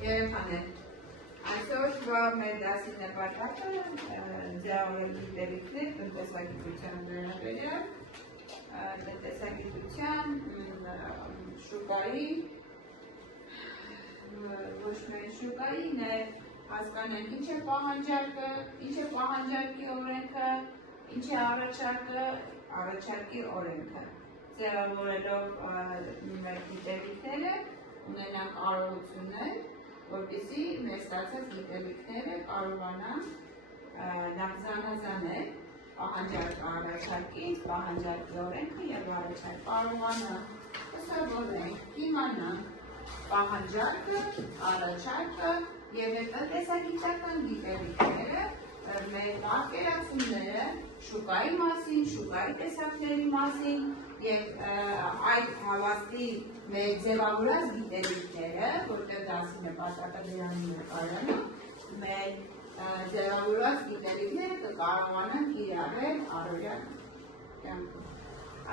Երեխաներ, այսօրվա մեր դասի նպատակը ձևավորել գիտելիքներ տնտեսագիտության վերաբերյալ, տնտեսագիտության շուկայի, ոչ միայն շուկայի, նաև հասկանանք ինչ է պահանջարկի օրենքը, ինչ է առաջարկի օրենքը, ձևավորելով մեր գիտելիքները ունենանք կարողություններ, որպեսզի մեր ստացած գիտելիքները կարողանան զանազանել առաջարկի օրենքը և առաջարկ կարողանանք ուսավորենք, իմանանք պահանջարկը, առաջարկը և մեր տնտեսագիտական գիտելիքները, մեր պատկերացումները շուկայի մասին, շուկայի տեսակների մասին և այդ հավաստի մեր ձևավորած գիտելիքները, որտեղ դասի նպատակը դրանին է կայանում, մեր ձևավորած գիտելիքները կկարողանան կիրառել առօրյա կյանքում։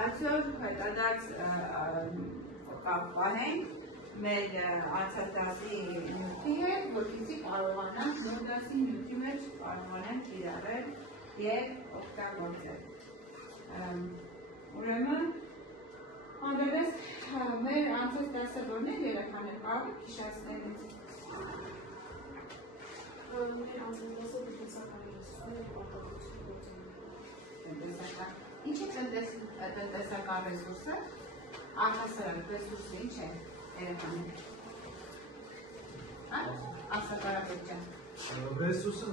Այսօր հետադարձ պահենք մեր անցած դասի նյութի հետ, որպեսզի կարողանանք նոր դասի նյութի մեջ կարողանանք կիրառել և օգտագործել։ Ուրեմն Հանդերս մեր անցած դասը որն է երեխաներ կարող եք հիշեցնել ինձ։ Մեր անցած դասը տնտեսական ռեսուրսներ և արտադրություն տնտեսական։ Ինչ է տնտեսական ռեսուրսը։ Արտասարակ ռեսուրսը ինչ է երեխաներ։ Ասակարապետ ջան։ Ռեսուրսը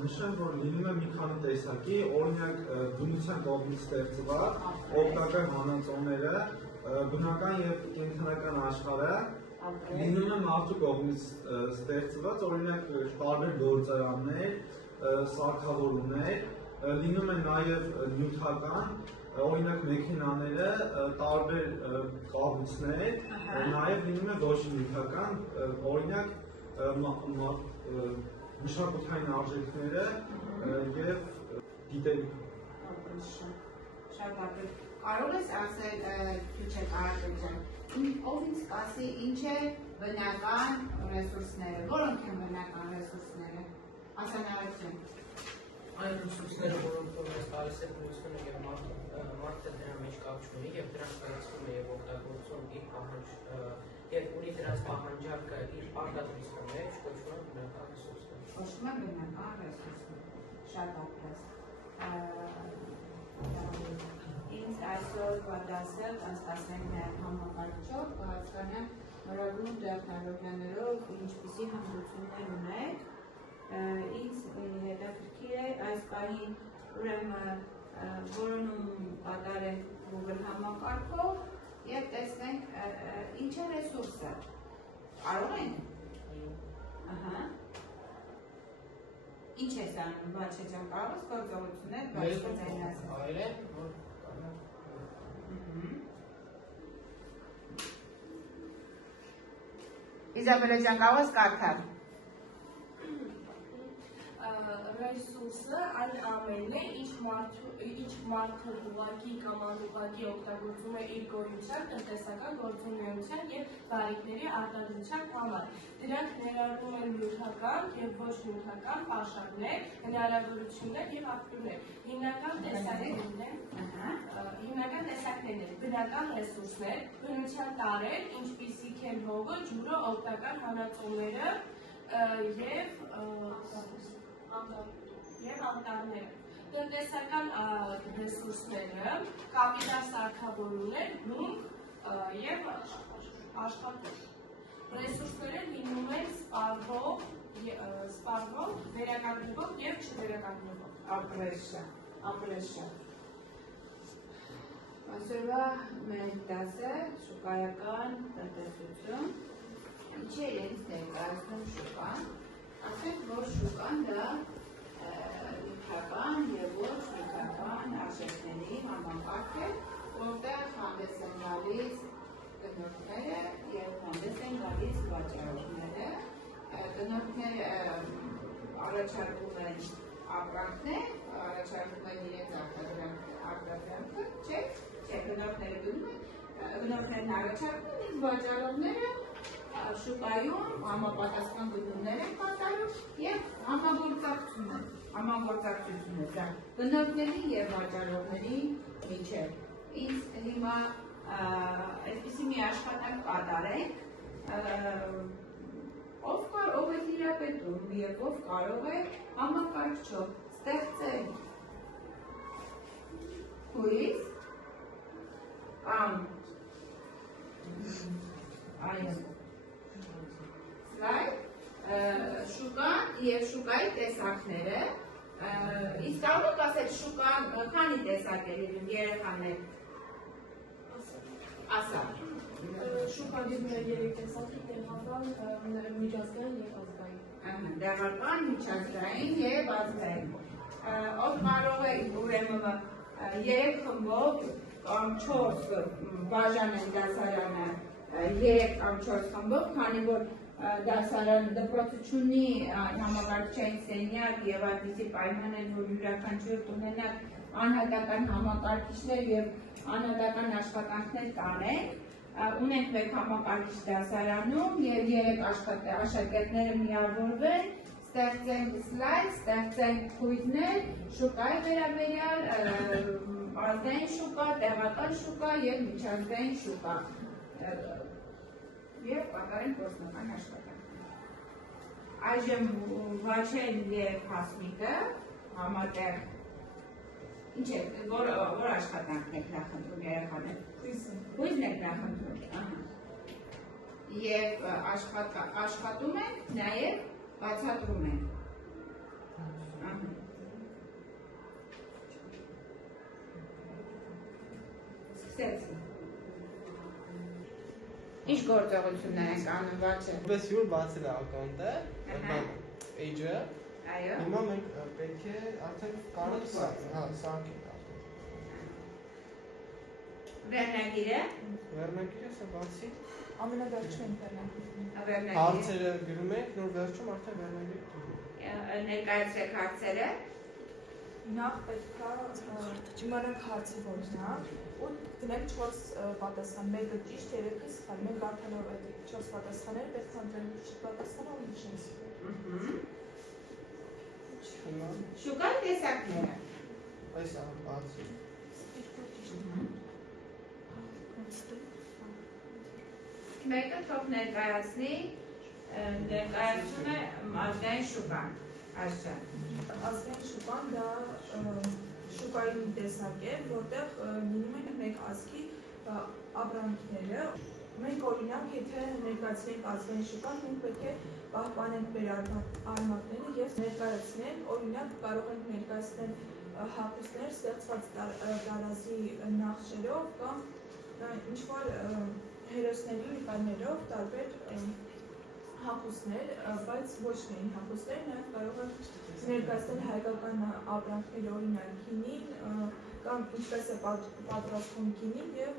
նշեմ, որ լինում է մի քանի տեսակի, օրինակ բնության կողմից ստեղծված, օգտակար հանածոները, բնական և կենդանական աշխարհը, լինում է մարդու կողմից ստեղծված, օրինակ տարբեր գործարաններ, սարքավորումներ, լինում է նաև նյութական, օրինակ մեքենաները, տարբեր կառույցներ, նաև լինում է ոչ նյութական, օրինակ մշակութային արժեքները և գիտելիք։ Շատ ապրել։ Կարող ես ասել քիչ է կարապետ ջան, ով ինձ կասի ինչ է բնական ռեսուրսները, որոնք են բնական ռեսուրսները, ասանարություն։ Այն ռեսուրսները, որոնք մեզ տալիս է բնությունը և մարդը դրա մեջ կապ չունի և դրանք կայացնում է և օգտագործում և ունի դրանց պահանջարկը իր արտադրության մեջ, կոչվում է բնական ռեսուրսներ։ Կոչվում է բնական ռեսուրսներ, շատ ապրես։ Ինձ այսօրվա դասը կասկածենք նաև համակարգչով, կհասկանանք նորագույն տեխնոլոգիաներով ինչպիսի հմտություններ ունեք։ Ինձ հետաքրքիր է այս պահին ուրեմն որոնում կատարենք Google համակարգով և տեսնենք ինչ է ռեսուրսը։ Կարող ենք։ Ինչ ես անում, Բաչե ջան, կարող ես գործողություններ բացկացնել ասել։ Իզաբելա ջան, կարող ես կարդալ։ Ռեսուրսը այն ամենն է, ինչ մարդը ուղղակի կամ անուղղակի օգտագործում է իր գոյության, տնտեսական գործունեության և բարիքների արտադրության համար։ Դրանք ներառում են նյութական և ոչ նյութական արժաններ, հնարավորություններ և աղբյուրներ։ Հիմնական տեսակներն են բնական ռեսուրսներ, բնության տարրեր, ինչպիսիք են հողը, ջուրը, օգտակար հանածոները և անտառները։ Տնտեսական ռեսուրսները, կապիտալ սարքավորումներ, հումք և աշխատուժ։ Ռեսուրսները լինում են սպառվող, վերականգնվող և չվերականգնվող։ Ապրես շատ։ Այսօրվա մեր դասը շուկայական տնտեսություն, ինչ է իրենց ներկայացնում շուկան, ասենք, որ շուկան դա նյութական և ոչ նյութական արժեքների համակարգ է, որտեղ հանդես են գալիս գնորդները և հանդես են գալիս վաճառողները։ Գնորդները առաջարկում են ապրանքներ, առաջարկում են իրենց արտադրանքը, չէ, գնորդները խնդիրներ առաջարկում, իսկ վաճառողները շուկայում համապատասխան գնումներ են կատարում եւ համագործակցություն է դա գնորդների եւ վաճառողների միջեւ։ Իսկ հիմա այսպիսի մի աշխատանք կատարենք, ով է տիրապետում եւ ով կարող է համակարգչով ստեղծել հույս կամ շուկան եւ շուկայի տեսակները, իսկ կարող եք ասել շուկան քանի տեսակ է լինում երեխաներ, ասա։ Շուկայում 3 տեսակի տեղական, միջազգային եւ ազգային։ Տեղական, միջազգային եւ ազգային։ Ով կարող է ուրեմն 3 խմբով կամ 4 բաժանել դասարանը 3 կամ 4 խմբով, քանի որ դասարանը դպրոցությունի համակարգչային սենյակ եւ այդպիսի պայման են, որ յուրաքանչյուր ունենան անհատական համակարգիչներ եւ անհատական աշխատանքներ կանենք, ունենք մեկ համակարգիչ դասարանում եւ 3 աշակերտները միավորվեն, ստեղծենք սլայդ, ստեղծենք քույրներ, շուկայի վերաբերյալ, ազգային շուկա, տեղական շուկա եւ միջազգային շուկա եւ կատարենք գործնական աշխատանք։ Այժմ Վաչեն եւ Հասմիկը համատեղ ինչ է, որ աշխատանքն եք նախընտրում երեխաներ։ Հույզն եք նախընտրում։ Եվ աշխատում ենք, նաև բացատրում ենք։ Սկսեցի։ Ինչ գործողություններ ենք անում Վաչեն։ Պես յուր բացել է ակաունտը, page-ը։ Այո։ Հիմա մենք պետք է արդեն կարող սարքենք արդեն։ Վերնագիրը։ Վերնագիրը սա բացի։ Ամենավերջում ենք վերնագիրը։ Վերնագիրը։ Հարցերը գրում ենք, նոր վերջում արդեն վերնագիր գրում։ Ներկայացրեք հարցերը։ Նախ պետք է իմանանք հարցի ոչնակ ու դնենք 4 պատասխան, մեկը ճիշտ, երեքը սխալ։ Մենք արդեն այդ 4 պատասխանները պետք է ընտրենք ճիշտ պատասխանը ու նշենք։ Շուկայի տեսակները։ Այս է բացի։ Մեկը թող ներկայացնի, ներկայացում է ազգային շուկան, Աշճան։ Ազգային շուկան դա շուկայի մի տեսակ է, որտեղ լինում են մեկ ազգի ապրանքները։ Մենք օրինակ, եթե ներկայացնենք ազգային շուկան, մենք պետք է պահպանենք մեր արմատները եւ ներկայացնենք, օրինակ կարող ենք ներկայացնել հագուստներ ստեղծված տարազի նախշերով կամ ինչ-որ հերոսների նկարներով տարբեր հագուստներ, բայց ոչ միայն հագուստներ, նաև կարող են ներկայացնել հայկական ապրանքներ, օրինակ գինին, կամ ինչպես է պատրաստվում գինին եւ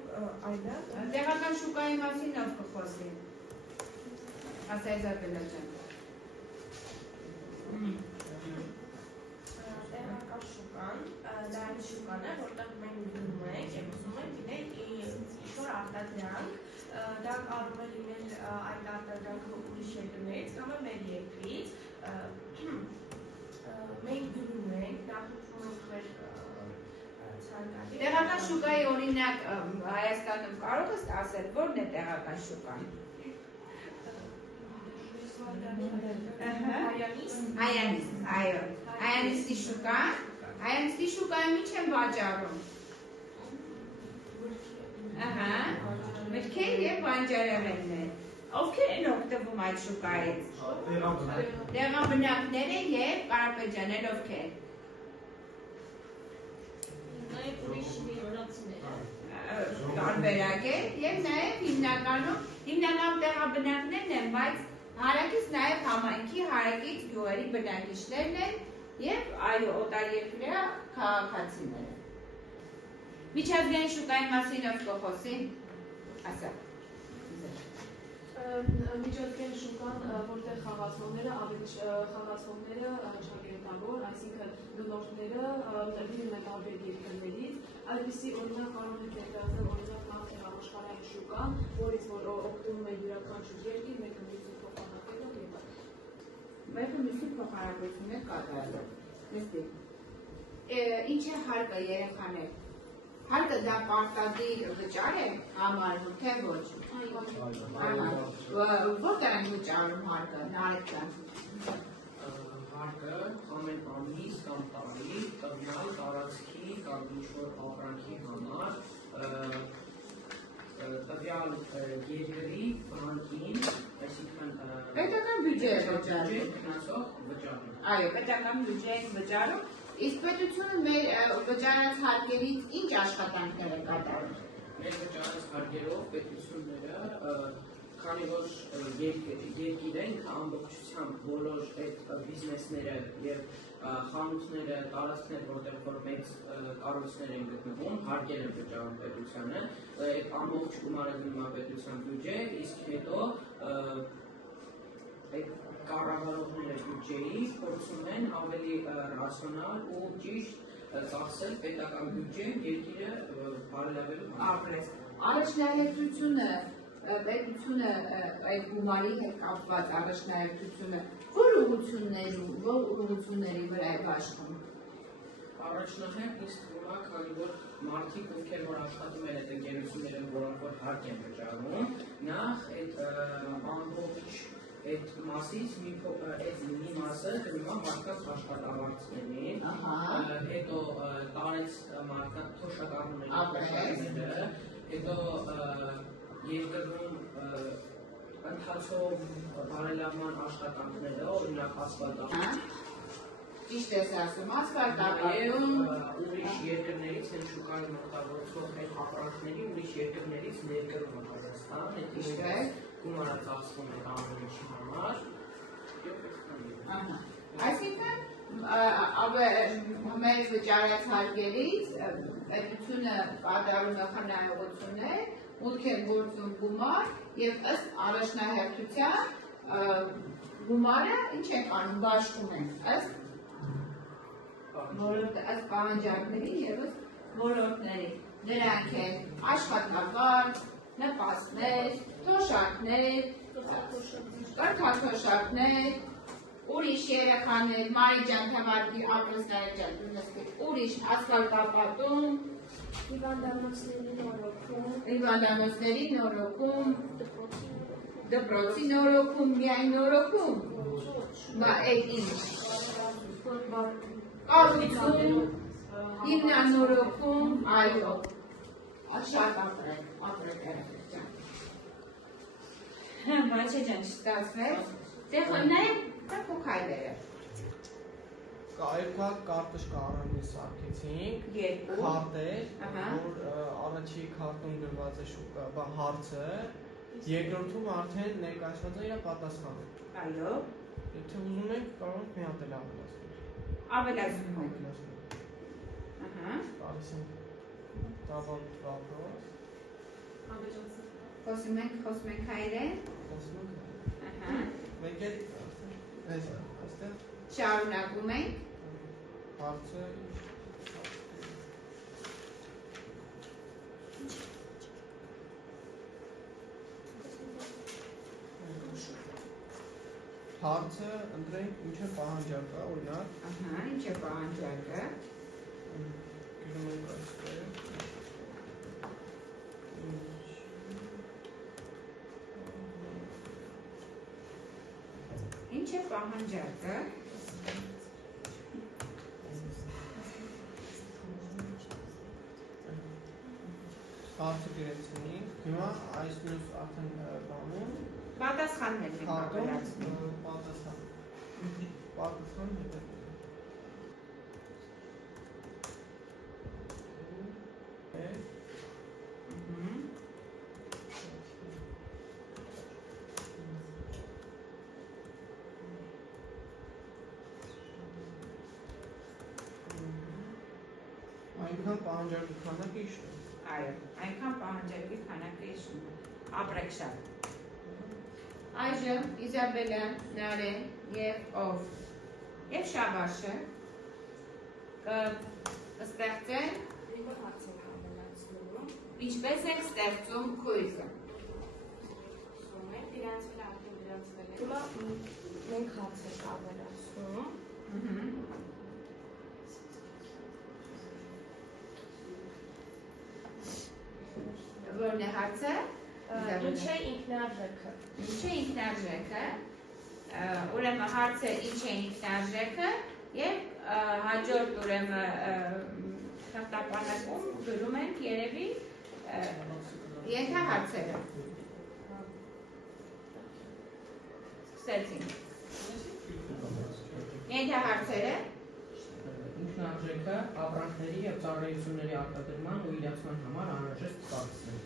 այլն։ Տեղական շուկայի մասին ով կխոսի։ Ասա Իզաբելա ջան։ Տեղական շուկան, դա այն շուկան է, որտեղ մենք գնում ենք եւ ուզում ենք գնել ինչ-որ արտադրանք, դա կարող է լինել այդ արտադրանքը ուրիշ երկրներից կամ մեր երկրից, մենք գնում ենք, նախընտրում ենք ցանկալի։ Տեղական շուկայի օրինակ Հայաստանում կարող ես ասել, որն է տեղական շուկան։ Հայանիստ, այո։ Հայանիստի շուկան, Հայանիստի շուկայում ինչ են վաճառում։ Ահա, մրգեր եւ բանջարեղեններ։ Ովքեր են օգտվում այդ շուկայից։ Տեղաբնակները եւ Կարապետյաններ ովքեր։ Նաև ուրիշ երկրացիներ։ Տարբերակ է եւ նաեւ հիմնականում տեղաբնակներն են, բայց հարակից նաեւ համայնքի հարակից գյուղերի բնակիչներն են եւ այո օտարերկրյա քաղաքացիները։ Միջազգային շուկայի մասին ով կխոսի։ Ասա։ Միջազգային շուկան, որտեղ խաղացողները ավելի չակերտավոր, այսինքն գնորդները լինում են տարբեր երկրներից, Այդպիսի օրինակ կարող եք ներկայացնել օրինակ նախ համաշխարհային շուկան, որից որ օգտվում է յուրաքանչյուր երկիր, մեկը մյուսի փոխանակելով եւ այլն։ Մեկը մյուսի փոխանակություններ կատարելով։ Նստի։ Ինչ է հարկը երեխաներ։ Հարկը դա պարտադիր վճար է համարվում, թե ոչ։ Որտեղ են վճարում հարկը, Նարեկյան։ Հարկը ամեն ամիս կամ տարի տվյալ տարածքի կամ ինչ-որ ապրանքի համար տվյալ երկրի բանկին, այսինքն պետական բյուջե է վճարում։ գնացող վճարում։ Այո, պետական բյուջե է վճարում, իսկ պետությունը մեր վճարած հարկերից ինչ աշխատանքներ է կատարում։ Մեր վճարած հարկերով պետությունները, քանի որ երկիրը ինքը ամբողջությամբ բոլոր այդ բիզնեսները եւ խանութները, տարածքները, որտեղ որ մեծ կառույցներ են գտնվում, հարկեր են վճարում պետությանը, այդ ամբողջ գումարը գնում է պետության բյուջե, իսկ հետո այդ կառավարողները բյուջեի փորձում են ավելի ռացիոնալ ու ճիշտ ծախսել պետական բյուջեն երկիրը բարելավելու Ապրես։ Առաջնահերթությունը, պետությունը այդ գումարի հետ կապված առաջնահերթությունը որ ուղղությունների վրա է աշխատում։ Առաջնահերթ ինձ թվում է, քանի որ մարդիկ, ովքեր որ աշխատում են այդ ընկերությունները, որոնք որ հարկ են վճարում, նախ այդ ամբողջ այդ մասից մի մասը դնում է մարդկանց աշխատավարձներին, հետո տարեց մարդկանց թոշակառուների աշխատանքները, հետո երկրում ընթացող բարելավման աշխատանքները, օրինակ ասֆալտավորում։ Ճիշտ ես ասում, ասֆալտավորում, ուրիշ երկրներից են շուկայում օգտագործվող այդ ապրանքների ուրիշ երկրներից ներկրումը Հայաստան, այդ ինչ գումարը ծախսվում է ամեն ինչի համար։ Այսինքն մեր վճարած հարկերից պետությունը կատարում է խնայողություններ, մուտք է գործում գումար եւ ըստ առաջնահերթության գումարը ինչ ենք անում, բաշխում են ըստ պահանջարկների եւ ըստ ոլորտների։ Դրանք են աշխատավարձ, նպաստներ, թոշակներ, կարգաթոշակներ, ուրիշ երեխաներ, Մարի ջան, թվարկի ապրեսնարի ջան, ուրիշ ասֆալտապատում, հիվանդանոցների նորոգում, դպրոցի նորոգում, միայն նորոգում, այդ ինչ, կառույցում, հիմնանորոգում, այո, շատ ապրեք ջան։ Մաչե ջան, չստացվեց, նայեք, տակուք հայլերը։ Երկու կարտոշ կարանի սարքեցինք, քարտեր, որ առաջի քարտում գրված է շուկա հարցը, երկրորդում արդեն ներկայացված է իր պատասխանը։ Այո։ Եթե ուզում եք, կարող եք մի հատ էլ ավելացնել։ Տալիս ենք տավան վապրոս։ Խոսում ենք հայրեն։ Մեկ էլ այստեղ շարունակում ենք։ Հարցը Հարցը ընտրենք ինչ է պահանջարկը, օրինակ։ Ինչ է պահանջարկը։ Գրում ենք այստեղ։ Ինչ է պահանջարկը։ Հարցը գրեցինք, հիմա այս մյուս արդեն բանում Պատասխաններ ենք ավելացնում։ Պատասխան հետո։ Այնքան պահանջարկի քանակը իշն է։ Այո, այնքան պահանջարկի քանակը իշն է։ Ապրեք շատ։ Այժմ Իզաբելան, Նարեն և ով և Շավաշը կստեղծեն Ինչպես եք ստեղծում քույզը։ Իրանց վրա արդեն գրանցվել է։ Հիմա մենք հարց ենք ավելացնում։ Որն է հարցը։ Ինչ է ինքնարժեքը։ Ինչ է ինքնարժեքը։ Ուրեմն հարցը ինչ է ինքնարժեքը եւ հաջորդ ուրեմն շտապանակում գրում ենք երևի ենթահարցերը։ Սկսեցինք։ Ենթահարցերը Ինքնարժեքը ապրանքների եւ ծառայությունների արտադրման ու իրացման համար անհրաժեշտ ծախսն է։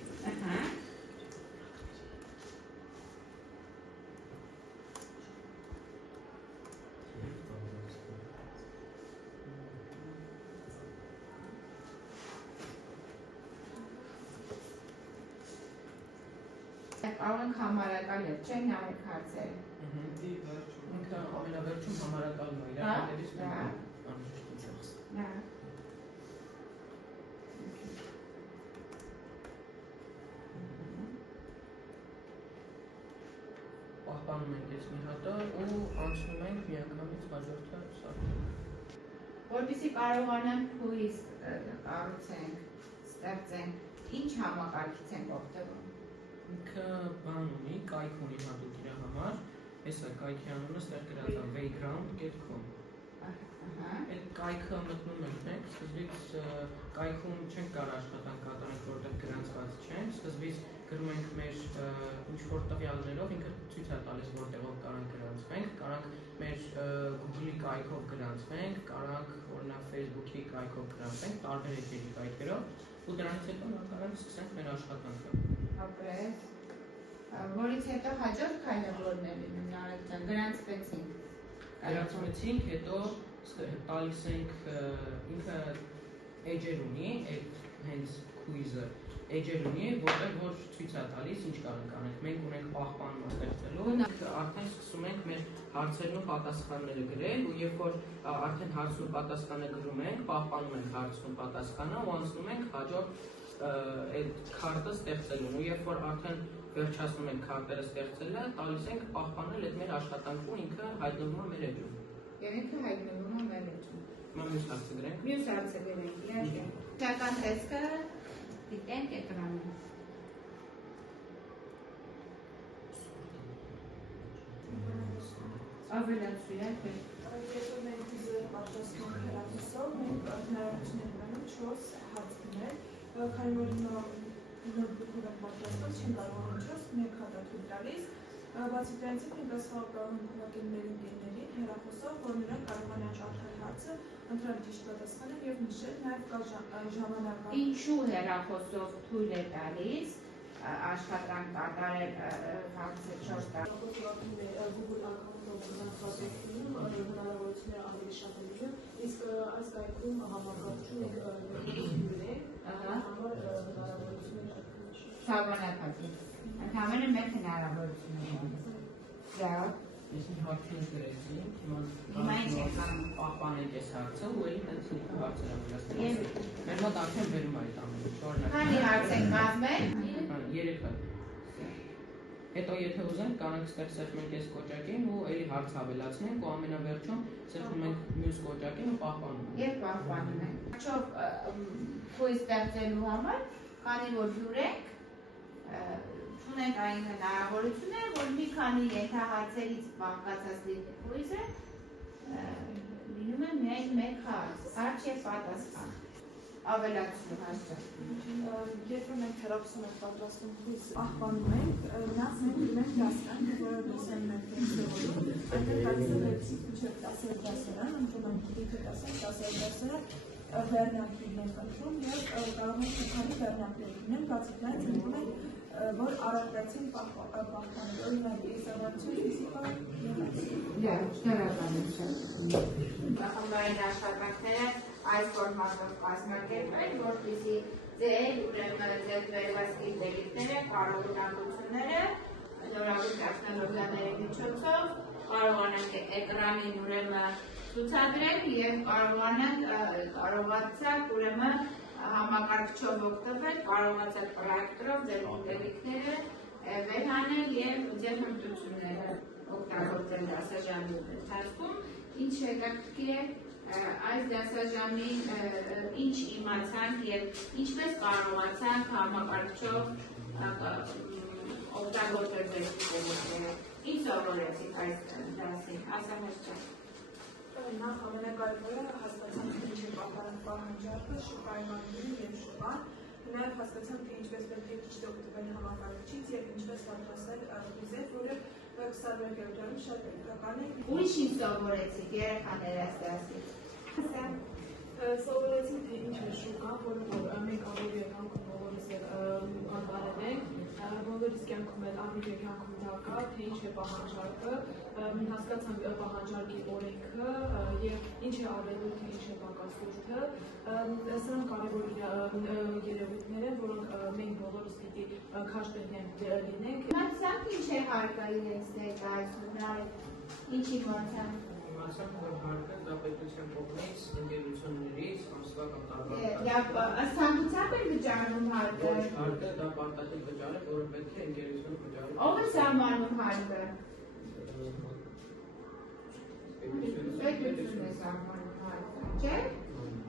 Կարող ենք համարակալել, չէ՞, նայեք հարցերը։ Ինքը ամենավերջում համարակալն է իրականներից պահպանում ենք այս մի հատը ու անցնում ենք միանգամից հաջորդը սարքել։ Որպեսզի կարողանանք քույզ կառուցենք, ստեղծենք, ինչ համակարգից ենք օգտվում։ Ինքը բան ունի, կայք ունի հատուկ իր համար, հեսա կայքի անունը ստեղ գրած է wayground.com։ Այդ կայքը մտնում ենք մենք, սկզբից կայքում չենք կարող աշխատանք կատարենք, որտեղ գրանցված չենք, սկզբից գրում ենք մեր ինչ-որ տվյալներով, ինքը ցույց է տալիս որտեղով կարանք գրանցվենք, կարանք մեր Google-ի կայքով գրանցվենք, կարանք օրինակ Facebook-ի կայքով գրանցվենք, տարբեր էջերի կայքերով, ու դրանից հետո կարող ենք սկսենք մեր աշխատանքը։ Ապրես, որից հետո հաջորդ քայլը որն է լինում, գրանցվեցինք։ Գրանցվեցինք, հետո տալիս ենք ինքը էջեր ունի, այդ հենց քույզը էջեր ունի, որտեղ որ ցույց է տալիս ինչ կարող ենք անենք։ Մենք ունենք պահպանումը ստեղծելու, արդեն սկսում ենք մեր հարցերն ու պատասխանները գրել, ու երբ որ արդեն հարցն ու պատասխանը գրում ենք, պահպանում ենք հարցն ու պատասխանը ու անցնում ենք հաջորդ այդ քարտը ստեղծելուն, ու երբ որ արդեն վերջացնում ենք քարտերը ստեղծելը, տալիս ենք պահպանել այդ մեր աշխատանքում, ինքը հայտնվում է մեր էջում։ Եվ ինքը հայտնվում է մեր էջում։ Մյուս հարցը գրենք։ Մյուս հարցը գրենք, իհարկե։ Շական տեսքը դիտենք էկրանում։ Ավելացրու, իհարկե։ Եթե մենք քույզը պատրաստում ենք հեռախոսով, մենք հնարավորություն ենք ունենում 4 հարց դնել, քանի որ նոթբուքով ենք պատրաստում, չեն կարողանում 4 մեկ հատ է թույլ տալիս, բացի դրանից մենք ասφալ կարող ենք ուղղակի մեր ընկերներին հեռախոսով, որ նրանք կարողանան շարքել հարցը, ընտրել ճիշտ պատասխանը եւ նշել նաեւ կա ժամանակը։ Ինչու հեռախոսով թույլ է տալիս աշխատանք կատարել հարցը 4 տալ։ Google account-ով գրանցվածությունում հնարավորությունները ավելի շատ են լինում, իսկ այս կայքում համակարգում ենք դրել, համար հնարավորություններ Շարունակացի։ Ընդհանրապես մեկ հնարավորություն է։ Լավ։ Ես մի հարցին գրեցի, Հիմա ինչ եք անում։ պահպանենք այս հարցը ու էլի հենց հարցերը վերացնենք։ Մեր մոտ արդեն վերում է այդ ամենը, շարունակենք։ Քանի հարց եք կազմել։ 3 հատ։ Հետո եթե ուզենք, կարանք ստեղ սեղմենք այս կոճակին ու էլի հարց ավելացնենք ու ամենավերջում սեղմում ենք մյուս կոճակին ու պահպանում ենք։ Եվ պահպանում ենք։ Չով քույզ ստեղծելու համար, քանի որ հյուր ենք, ունենք այն հնարավորությունները, որ մի քանի ենթահարցերից բաղկացած լինի քույզը, լինում է միայն մեկ հարց եւ պատասխան։ Ավելացնու հարցը։ Երբ մենք հեռախոսում ենք պատրաստում քույզ պահպանում ենք, նախ մենք գրում ենք դասարանք, որը դասեն մենք սովորում, այնտեղ տալիս է վերցի մինչև 10 դասարան, ընտրում ենք դիքը 10 դասարան, վերնագրերն ենք ընտրում եւ կարող ենք մի քանի վերնագրեր լինել, բացի դրանից ընտրում ենք որ առարկայցին պահպանել, օրինակ իսավարություն, ֆիզիկա, Խմբային աշխատանքները այս ֆորմատով կազմակերպել, որպեսզի ձեր ուրեմն ձեր վերված գիտելիքները, կարողությունները նորագույն տեխնոլոգիաների միջոցով կարողանանք էկրանին ուրեմն ցուցադրել եւ կարողացաք ուրեմն համակարգչով օգտվել, կարողացել պրոյեկտորով ձեր ուտելիքները վերհանել եւ ձեր հմտությունները օգտագործել դասաժամի ընթացքում, ինչ հետաքրքիր է այս դասաժամին ինչ իմացանք եւ ինչպես կարողացանք համակարգչով օգտագործել ձեր ուտելիքները, ինչ սովորեցիք այս դասին, ասահաշճան։ Նախ ամենակարևորը հասկացանք, թե ինչ է պահանջարկը, շուկայի մակին եւ շուկան, նաև հասկացանք, թե ինչպես պետք է ճիշտ օգտվել համակարգչից եւ ինչպես պատրաստել վիզեր, որը 21-րդ դարում շատ պետական է։ Ուրիշ ինչ սովորեցիք երեխաները այս դասից։ Սովորեցինք, թե ինչ է շուկան, որը մենք ավելի եկանքում բոլորս անվարել ենք, բոլորիս կյանքում էլ ավելի եկանքում դա կա, թե ինչ է պահանջարկը, հասկացանք պահանջարկի օրենքը եւ ինչ է ավելույթը, թե ինչ է պակասորդը, սրանք կարևոր երևույթներ են, որոնք մենք բոլորս պիտի քաշտենենք լինենք։ Իմացանք ինչ է հարկը իրենց ներկայացնում, ինչ իմացանք։ Իմացանք, որ հարկը դա պետության կողմից, ընկերություններից, ամսվա կամ տարվա։ Ցանկությամբ են վճարում հարկը։ Ոչ, հարկը դա պարտադիր վճար է, որը պետք է ընկերությունը վճարի։ Ով է սահմանում հարկը։ Պետությունն է սահմանում հարկը, չէ՞։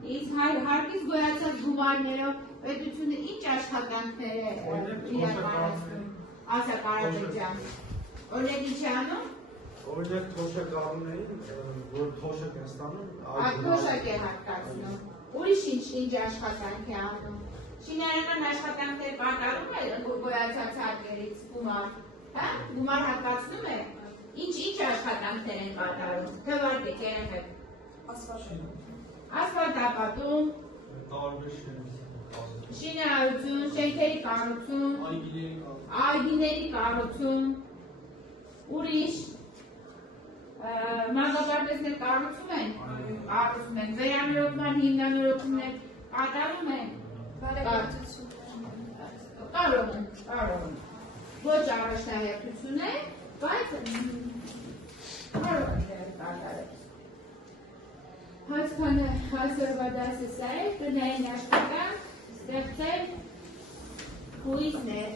Իսկ հարկից գոյացած գումարներով պետությունը ինչ աշխատանքներ է իրականացնում, ասա Կարապետյան։ Օրինակ ինչ է անում։ Օրինակ թոշակ առնում էին, որ թոշակ են ստանում, թոշակ է հատկացնում։ Ուրիշ ինչ աշխատանք է անում։ Շինարարական աշխատանքներ կատարում է գոյացած հարկերից գումար, հա՞, գումար հատկացնում է։ Ինչ աշխատանքներ են կատարում։ Թվարկեք երեխեք։ Ասֆալտապատում, շինարարություն, շենքերի կառուցում, այգիների կառուցում, ուրիշ մանկապարտեզներ կառուցում են, վերանորոգման հիմնանորոգումներ կատարում են, կարող են, ոչ առաջնահերթություն է, բայց կարող են կատարել։ Այսօրվա դասը սա է, տնային աշխատանք, ստեղծել քույզներ,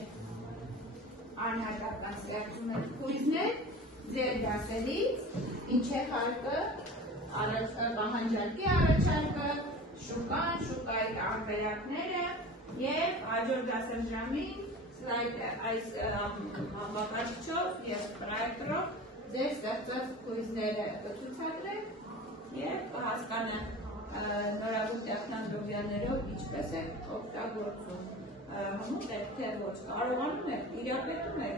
անհատական ստեղծում են քույզներ, ձեր դասերից, ինչ է հարկը, պահանջարկի առաջարկը, շուկան, շուկայի տարբերակները եւ հաջորդ դասաժամին այս համակարգչով եւ պրոյեկտորով ձեր ստեղծած քույզները կցուցադրեք եւ կհասկանաք նորագույն տեխնոլոգիաներով ինչպես է օգտագործում։ Հմուտ եք թե ոչ, կարողանում եք, իրապետում եք